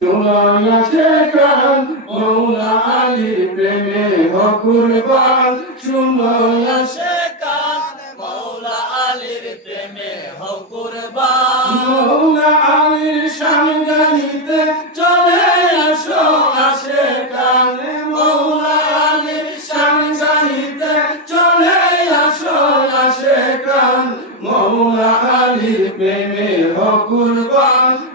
আছে গান মৌলা আলীর প্রেমে হকুরবান শুনো আসে কান মৌলা আলীর প্রেমে হও কুরবান মৌলা আলীর সামগানিতে চলে আসো আসে কানে মৌলা আলীর সামগানিতে চলে আসো আসে কান মৌলা আলীর প্রেমে হকুরবান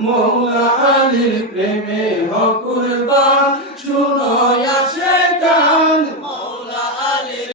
মোলা আলীর প্রেমে হকুর বা